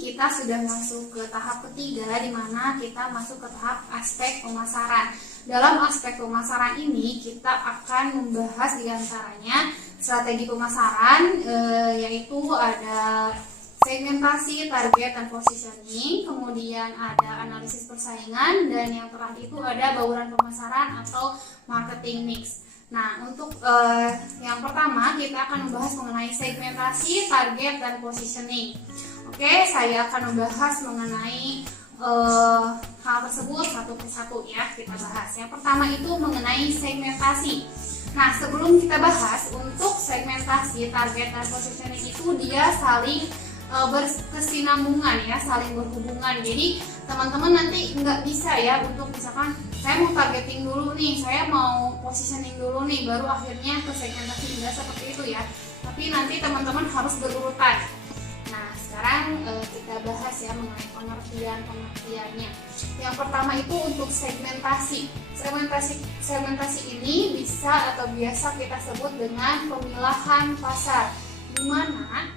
kita sudah masuk ke tahap ketiga, di mana kita masuk ke tahap aspek pemasaran. Dalam aspek pemasaran ini kita akan membahas diantaranya strategi pemasaran, yaitu ada segmentasi, target, dan positioning, kemudian ada analisis persaingan, dan yang terakhir itu ada bauran pemasaran atau marketing mix. Nah, untuk yang pertama kita akan membahas mengenai segmentasi, target, dan positioning. Oke, saya akan membahas mengenai hal tersebut satu persatu ya, kita bahas. Yang pertama itu mengenai segmentasi. Nah, sebelum kita bahas untuk segmentasi, target, dan positioning itu dia saling berkesinambungan ya, saling berhubungan. Jadi teman-teman nanti nggak bisa ya untuk misalkan saya mau targeting dulu nih, saya mau positioning dulu nih, baru akhirnya ke segmentasi, tidak seperti itu ya. Tapi nanti teman-teman harus berurutan. Nah, sekarang kita bahas ya mengenai pengertiannya. Yang pertama itu untuk segmentasi. Segmentasi ini bisa atau biasa kita sebut dengan pemilahan pasar, di mana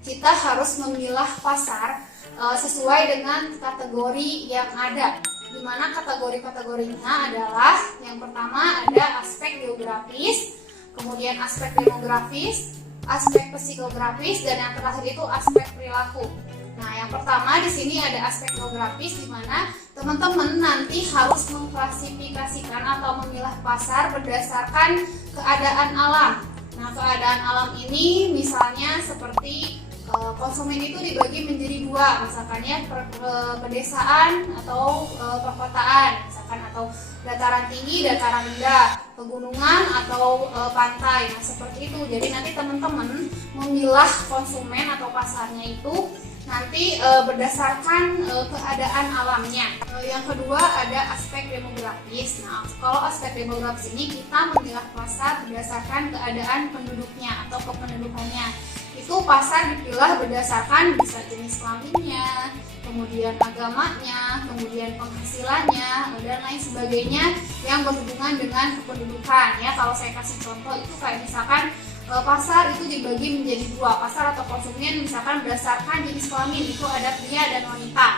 kita harus memilah pasar sesuai dengan kategori yang ada. Di mana kategori-kategorinya adalah yang pertama ada aspek geografis, kemudian aspek demografis, aspek psikografis, dan yang terakhir itu aspek perilaku. Nah, yang pertama di sini ada aspek geografis, di mana teman-teman nanti harus mengklasifikasikan atau memilah pasar berdasarkan keadaan alam. Nah, keadaan alam ini misalnya seperti konsumen itu dibagi menjadi dua, misalkan ya pedesaan atau perkotaan, misalkan, atau dataran tinggi, dataran rendah, pegunungan atau pantai. Nah, seperti itu. Jadi nanti teman-teman memilah konsumen atau pasarnya itu nanti berdasarkan keadaan alamnya. Yang kedua ada aspek demografis. Nah, kalau aspek demografis ini kita memilah pasar berdasarkan keadaan penduduknya atau kependudukannya. Itu pasar dipilah berdasarkan bisa jenis kelaminnya, kemudian agamanya, kemudian penghasilannya, dan lain sebagainya yang berhubungan dengan kependudukan ya. Kalau saya kasih contoh itu kayak misalkan pasar itu dibagi menjadi dua, pasar atau konsumen misalkan berdasarkan jenis kelamin, itu ada pria dan wanita,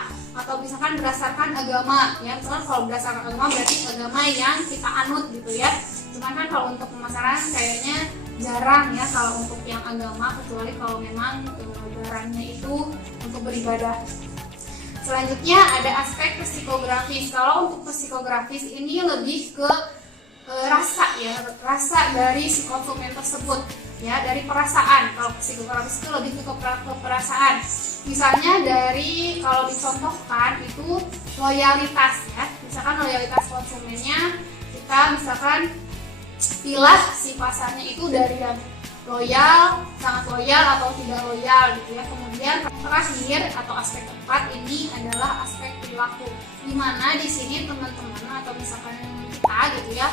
atau misalkan berdasarkan agama ya. Misalkan kalau berdasarkan agama berarti agama yang kita anut gitu ya. Cuman kan kalau untuk pemasaran kayaknya jarang ya kalau untuk yang agama, kecuali kalau memang barangnya itu untuk beribadah. Selanjutnya ada aspek psikografis. Kalau untuk psikografis ini lebih ke rasa ya, rasa dari si konsumen tersebut ya, dari perasaan. Kalau psikografis itu lebih ke perasaan. Misalnya dari, kalau dicontohkan itu loyalitas ya. Misalkan loyalitas konsumennya, kita misalkan pilah si pasarnya itu dari yang loyal, sangat loyal, atau tidak loyal gitu ya. Kemudian terakhir atau aspek keempat ini adalah aspek perilaku, dimana di sini teman-teman atau misalkan kita gitu ya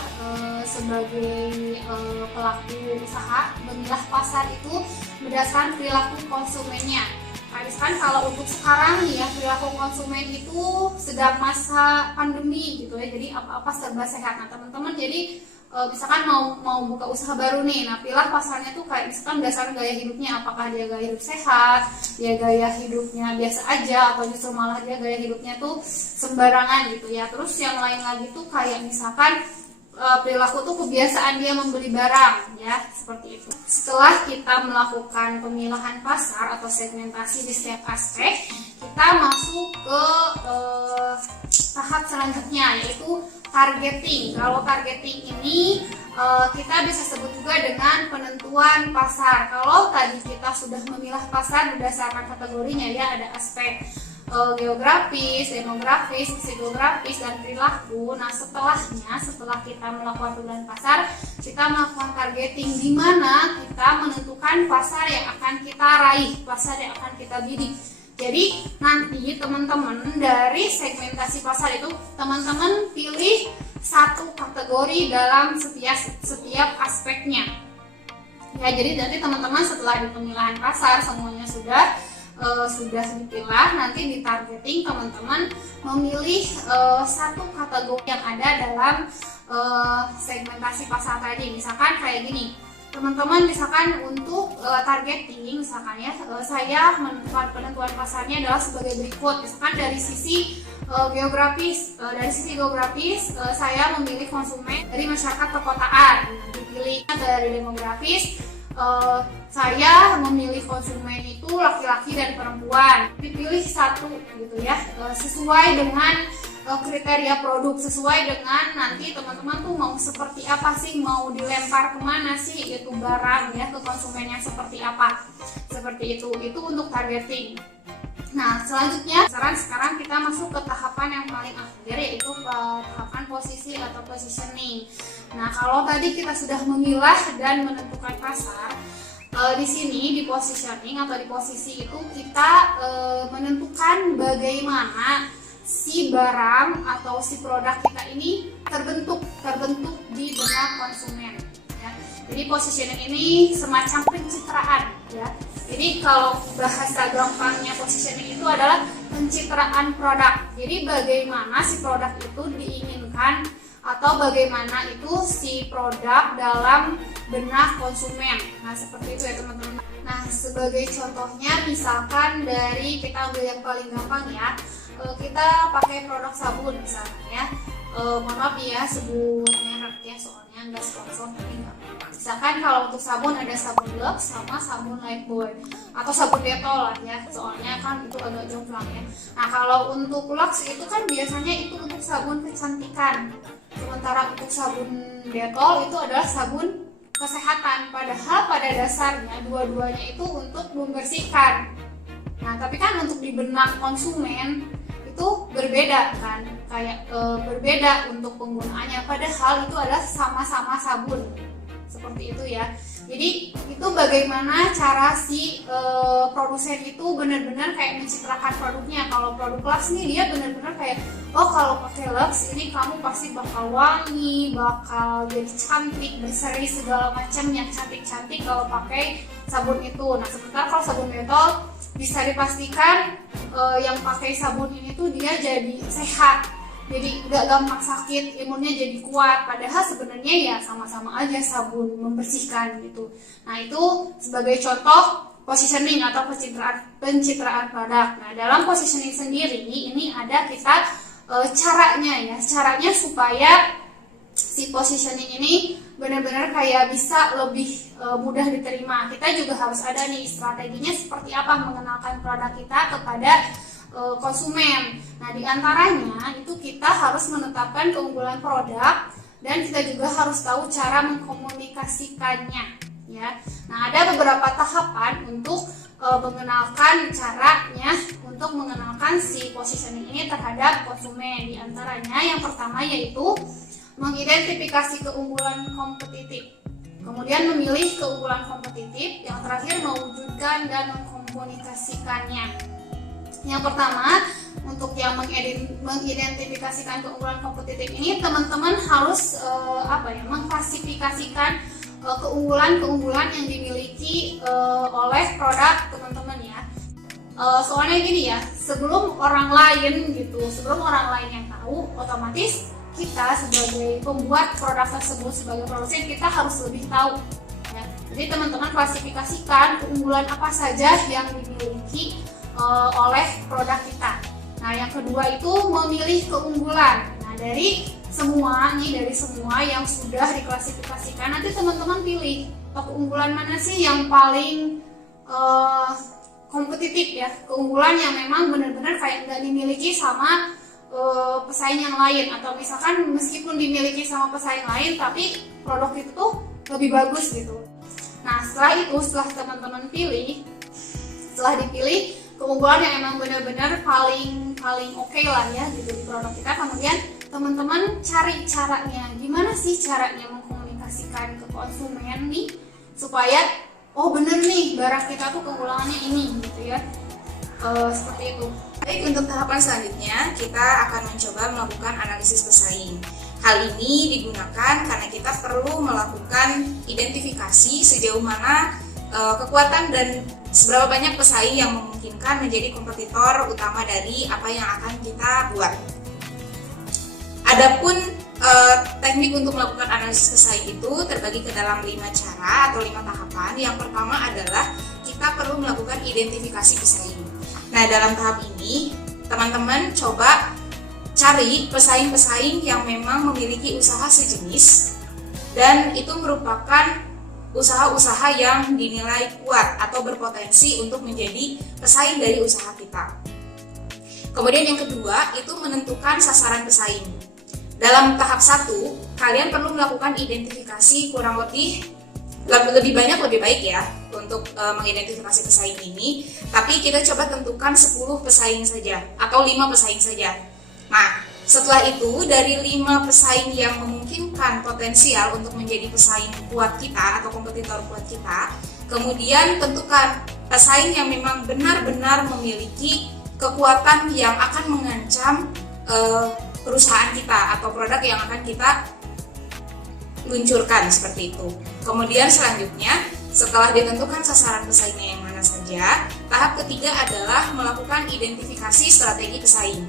sebagai pelaku usaha memilah pasar itu berdasarkan perilaku konsumennya. Nah, misalkan kalau untuk sekarang nih ya, perilaku konsumen itu sedang masa pandemi gitu ya, jadi apa-apa serba sehat. Nah, teman-teman jadi misalkan mau buka usaha baru nih, nah pilah pasarnya tuh kayak misalkan berdasarkan gaya hidupnya, apakah dia gaya hidup sehat, dia gaya hidupnya biasa aja, atau justru malah dia gaya hidupnya tuh sembarangan gitu ya. Terus yang lain lagi tuh kayak misalkan perilaku tuh kebiasaan dia membeli barang ya, seperti itu. Setelah kita melakukan pemilahan pasar atau segmentasi di setiap aspek, kita masuk ke tahap selanjutnya, yaitu targeting. Kalau targeting ini kita bisa sebut juga dengan penentuan pasar. Kalau tadi kita sudah memilah pasar berdasarkan kategorinya ya, ada aspek geografis, demografis, psikografis, dan perilaku. Nah, setelah kita melakukan pemilihan pasar, kita melakukan targeting, di mana kita menentukan pasar yang akan kita raih, pasar yang akan kita bidik. Jadi nanti teman-teman dari segmentasi pasar itu teman-teman pilih satu kategori dalam setiap aspeknya. Ya, jadi nanti teman-teman setelah di pemilihan pasar semuanya sudah dipilah, nanti di targeting teman-teman memilih satu kategori yang ada dalam segmentasi pasar tadi. Misalkan kayak gini, teman-teman misalkan untuk targeting, misalkan ya, saya menentukan penentuan pasarnya adalah sebagai berikut. Misalkan dari sisi geografis, saya memilih konsumen dari masyarakat perkotaan. Dipilih dari demografis, saya memilih konsumen itu laki-laki dan perempuan. Dipilih satu gitu ya, sesuai dengan kriteria produk, sesuai dengan nanti teman-teman tuh mau seperti apa sih, mau dilempar kemana sih itu barang ya, ke konsumennya seperti apa, seperti itu untuk targeting. Nah selanjutnya sekarang kita masuk ke tahapan yang paling akhir, yaitu tahapan posisi atau positioning. Nah kalau tadi kita sudah memilah dan menentukan pasar, di sini di positioning atau di posisi itu kita menentukan bagaimana si barang atau si produk kita ini terbentuk di benak konsumen ya. Jadi positioning ini semacam pencitraan ya. Jadi kalau bahasa gampangnya positioning itu adalah pencitraan produk. Jadi bagaimana si produk itu diinginkan atau bagaimana itu si produk dalam benak konsumen. Nah seperti itu ya teman-teman. Nah sebagai contohnya misalkan dari kita ambil yang paling gampang ya, kita pakai produk sabun misalnya ya, mohon maaf ya sebut merek ya, soalnya nggak sponsor tapi nggak apa-apa. Misalkan kalau untuk sabun ada sabun Lux sama sabun Lifebuoy atau sabun Dettol lah ya, soalnya kan itu agak jomplang ya. Nah kalau untuk Lux itu kan biasanya itu untuk sabun kecantikan, sementara untuk sabun Dettol itu adalah sabun kesehatan. Padahal pada dasarnya dua-duanya itu untuk membersihkan. Nah tapi kan untuk di benak konsumen itu berbeda kan, kayak berbeda untuk penggunaannya, padahal itu adalah sama-sama sabun, seperti itu ya. Jadi itu bagaimana cara si produsen itu benar-benar kayak mencitrakan produknya. Kalau produk Lux nih dia benar-benar kayak, oh kalau pakai Lux ini kamu pasti bakal wangi, bakal jadi cantik, berseri segala macam yang cantik-cantik kalau pakai sabun itu. Nah sementara kalau sabun Dettol bisa dipastikan yang pakai sabun ini tuh dia jadi sehat, jadi nggak gampang sakit, imunnya jadi kuat. Padahal sebenarnya ya sama-sama aja sabun membersihkan gitu. Nah itu sebagai contoh positioning atau pencitraan produk. Nah dalam positioning sendiri ini ada kita caranya supaya si positioning ini benar-benar kayak bisa lebih mudah diterima. Kita juga harus ada nih strateginya seperti apa mengenalkan produk kita kepada konsumen. Nah diantaranya itu kita harus menetapkan keunggulan produk dan kita juga harus tahu cara mengkomunikasikannya ya. Nah ada beberapa tahapan untuk mengenalkan caranya untuk mengenalkan si positioning ini terhadap konsumen. Diantaranya yang pertama yaitu mengidentifikasi keunggulan kompetitif, kemudian memilih keunggulan kompetitif, yang terakhir mewujudkan dan mengkomunikasikannya. Yang pertama, untuk yang mengidentifikasikan keunggulan kompetitif ini, teman-teman harus mengklasifikasikan keunggulan-keunggulan yang dimiliki oleh produk teman-teman ya. Soalnya gini ya, sebelum orang lain yang tahu, otomatis kita sebagai pembuat produk tersebut, sebagai produsen, kita harus lebih tahu ya. Jadi teman-teman klasifikasikan keunggulan apa saja yang dimiliki oleh produk kita. Nah yang kedua itu memilih keunggulan. Nah dari semua yang sudah diklasifikasikan, nanti teman-teman pilih keunggulan mana sih yang paling kompetitif ya, keunggulan yang memang benar-benar kayak nggak dimiliki sama pesaing yang lain, atau misalkan meskipun dimiliki sama pesaing lain tapi produk itu tuh lebih bagus gitu. Nah setelah teman-teman pilih, setelah dipilih keunggulan yang emang benar-benar paling oke lah ya gitu di produk kita, kemudian teman-teman cari caranya, gimana sih caranya mengkomunikasikan ke konsumen nih supaya oh bener nih barang kita tuh keunggulannya ini gitu ya. Seperti itu. Baik, untuk tahapan selanjutnya kita akan mencoba melakukan analisis pesaing. Hal ini digunakan karena kita perlu melakukan identifikasi sejauh mana kekuatan dan seberapa banyak pesaing yang memungkinkan menjadi kompetitor utama dari apa yang akan kita buat. Adapun teknik untuk melakukan analisis pesaing itu terbagi ke dalam 5 cara atau 5 tahapan. Yang pertama adalah kita perlu melakukan identifikasi pesaing. Nah, dalam tahap ini teman-teman coba cari pesaing-pesaing yang memang memiliki usaha sejenis dan itu merupakan usaha-usaha yang dinilai kuat atau berpotensi untuk menjadi pesaing dari usaha kita. Kemudian yang kedua itu menentukan sasaran pesaing. Dalam tahap 1, kalian perlu melakukan identifikasi kurang lebih banyak lebih baik ya untuk mengidentifikasi pesaing ini. Tapi kita coba tentukan 10 pesaing saja atau 5 pesaing saja. Nah, setelah itu dari 5 pesaing yang memungkinkan potensial untuk menjadi pesaing kuat kita atau kompetitor kuat kita, kemudian tentukan pesaing yang memang benar-benar memiliki kekuatan yang akan mengancam perusahaan kita atau produk yang akan kita luncurkan seperti itu. Kemudian selanjutnya setelah ditentukan sasaran pesaingnya yang mana saja, tahap ketiga adalah melakukan identifikasi strategi pesaing.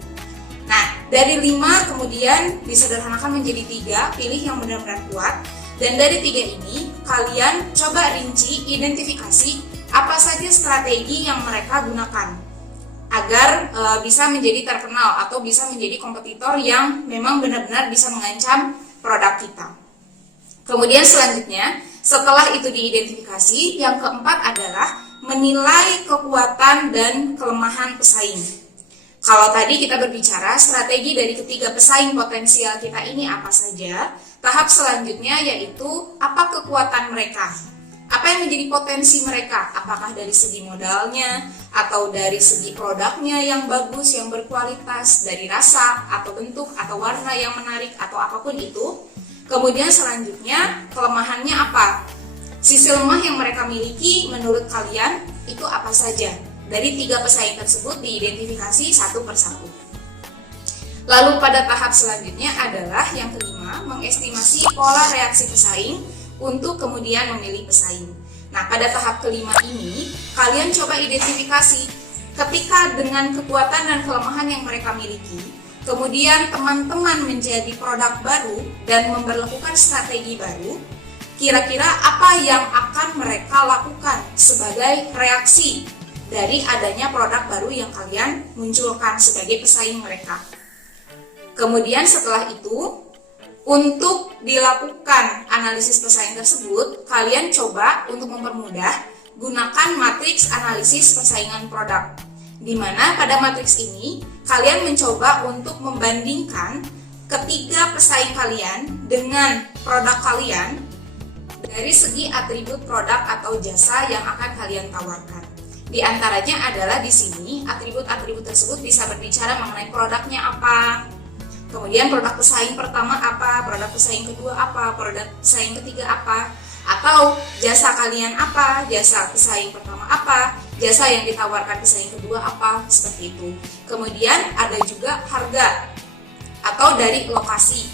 Nah, dari 5 kemudian disederhanakan menjadi 3, pilih yang benar-benar kuat. Dan dari 3 ini kalian coba rinci identifikasi apa saja strategi yang mereka gunakan agar bisa menjadi terkenal atau bisa menjadi kompetitor yang memang benar-benar bisa mengancam produk kita. Kemudian selanjutnya, setelah itu diidentifikasi, yang keempat adalah menilai kekuatan dan kelemahan pesaing. Kalau tadi kita berbicara strategi dari ketiga pesaing potensial kita ini apa saja, tahap selanjutnya yaitu apa kekuatan mereka. Apa yang menjadi potensi mereka? Apakah dari segi modalnya, atau dari segi produknya yang bagus, yang berkualitas, dari rasa, atau bentuk, atau warna yang menarik, atau apapun itu. Kemudian selanjutnya, kelemahannya apa? Sisi lemah yang mereka miliki menurut kalian itu apa saja? Dari 3 pesaing tersebut diidentifikasi satu persatu. Lalu pada tahap selanjutnya adalah yang kelima, mengestimasi pola reaksi pesaing untuk kemudian memilih pesaing. Nah, pada tahap kelima ini, kalian coba identifikasi ketika dengan kekuatan dan kelemahan yang mereka miliki, kemudian teman-teman menjadi produk baru dan memperlakukan strategi baru, kira-kira apa yang akan mereka lakukan sebagai reaksi dari adanya produk baru yang kalian munculkan sebagai pesaing mereka. Kemudian setelah itu, untuk dilakukan analisis pesaing tersebut, kalian coba untuk mempermudah gunakan matriks analisis persaingan produk. Di mana pada matriks ini kalian mencoba untuk membandingkan ketiga pesaing kalian dengan produk kalian dari segi atribut produk atau jasa yang akan kalian tawarkan. Di antaranya adalah di sini atribut-atribut tersebut bisa berbicara mengenai produknya apa. Kemudian produk pesaing pertama apa, produk pesaing kedua apa, produk pesaing ketiga apa, atau jasa kalian apa, jasa pesaing pertama apa, jasa yang ditawarkan pesaing kedua apa, seperti itu. Kemudian ada juga harga, atau dari lokasi,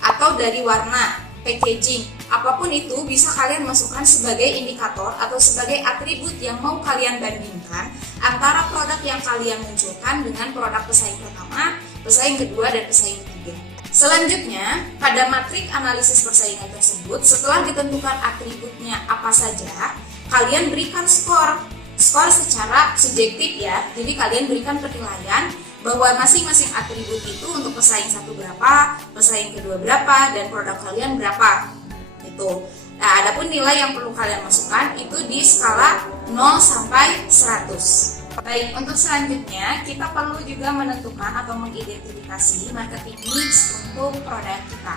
atau dari warna, packaging, apapun itu bisa kalian masukkan sebagai indikator atau sebagai atribut yang mau kalian bandingkan antara produk yang kalian munculkan dengan produk pesaing pertama, pesaing kedua, dan pesaing ketiga. Selanjutnya, pada matrik analisis persaingan tersebut, setelah ditentukan atributnya apa saja, kalian berikan skor secara subjektif ya. Jadi kalian berikan penilaian bahwa masing-masing atribut itu untuk pesaing satu berapa, pesaing kedua berapa, dan produk kalian berapa. Itu. Nah, adapun nilai yang perlu kalian masukkan itu di skala 0 sampai 100. Baik, untuk selanjutnya kita perlu juga menentukan atau mengidentifikasi marketing mix untuk produk kita.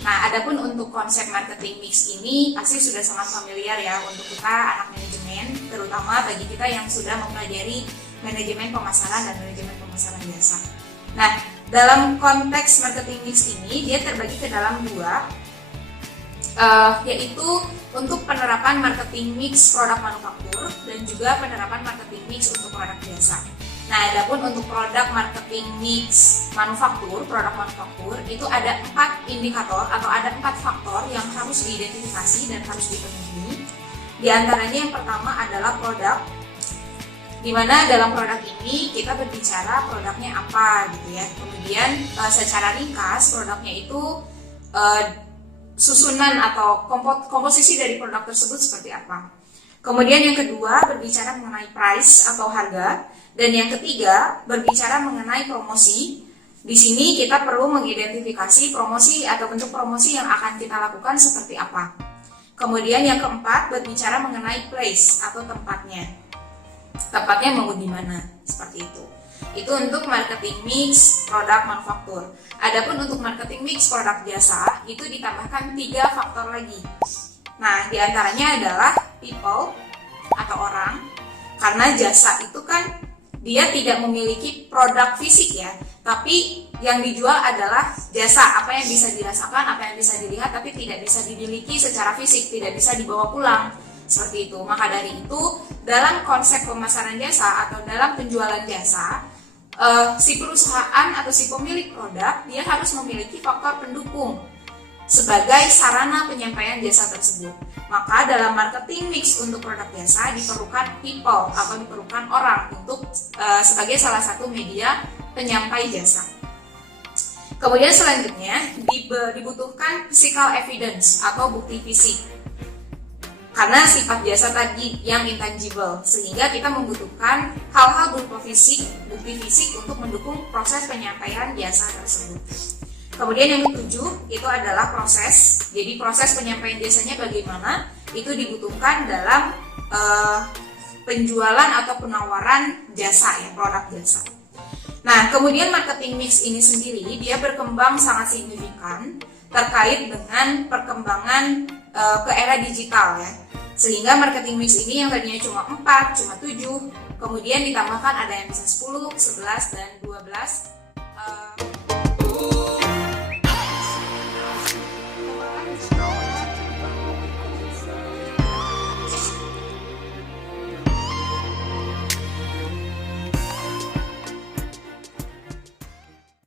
Nah, adapun untuk konsep marketing mix ini pasti sudah sangat familiar ya untuk kita anak manajemen, terutama bagi kita yang sudah mempelajari manajemen pemasaran dan manajemen pemasaran jasa. Nah, dalam konteks marketing mix ini dia terbagi ke dalam 2, yaitu untuk penerapan marketing mix produk manufaktur dan juga penerapan marketing mix untuk produk jasa. Nah, adapun untuk produk marketing mix manufaktur, produk manufaktur itu ada 4 indikator atau ada 4 faktor yang harus diidentifikasi dan harus dipenuhi. Di antaranya yang pertama adalah produk, di mana dalam produk ini kita berbicara produknya apa gitu ya. Kemudian secara ringkas produknya itu susunan atau komposisi dari produk tersebut seperti apa. Kemudian yang kedua berbicara mengenai price atau harga, dan yang ketiga berbicara mengenai promosi. Di sini kita perlu mengidentifikasi promosi atau bentuk promosi yang akan kita lakukan seperti apa. Kemudian yang keempat berbicara mengenai place atau tempatnya. Tempatnya mau di mana, seperti itu. Itu untuk marketing mix produk manufaktur. Adapun untuk marketing mix produk jasa itu ditambahkan 3 faktor lagi. Nah, diantaranya adalah people atau orang, karena jasa itu kan dia tidak memiliki produk fisik ya, tapi yang dijual adalah jasa, apa yang bisa dirasakan, apa yang bisa dilihat, tapi tidak bisa dimiliki secara fisik, tidak bisa dibawa pulang, seperti itu. Maka dari itu, dalam konsep pemasaran jasa atau dalam penjualan jasa, si perusahaan atau si pemilik produk, dia harus memiliki faktor pendukung sebagai sarana penyampaian jasa tersebut. Maka dalam marketing mix untuk produk jasa diperlukan people atau diperlukan orang untuk sebagai salah satu media penyampai jasa. Kemudian selanjutnya dibutuhkan physical evidence atau bukti fisik. Karena sifat jasa tadi yang intangible, sehingga kita membutuhkan hal-hal berupa fisik, bukti fisik untuk mendukung proses penyampaian jasa tersebut. Kemudian yang ketujuh itu adalah proses. Jadi proses penyampaian jasanya bagaimana? Itu dibutuhkan dalam penjualan atau penawaran jasa ya, produk jasa. Nah, kemudian marketing mix ini sendiri dia berkembang sangat signifikan terkait dengan perkembangan ke era digital ya. Sehingga marketing mix ini yang tadinya cuma 4, cuma 7, kemudian ditambahkan ada yang bisa 10, 11 dan 12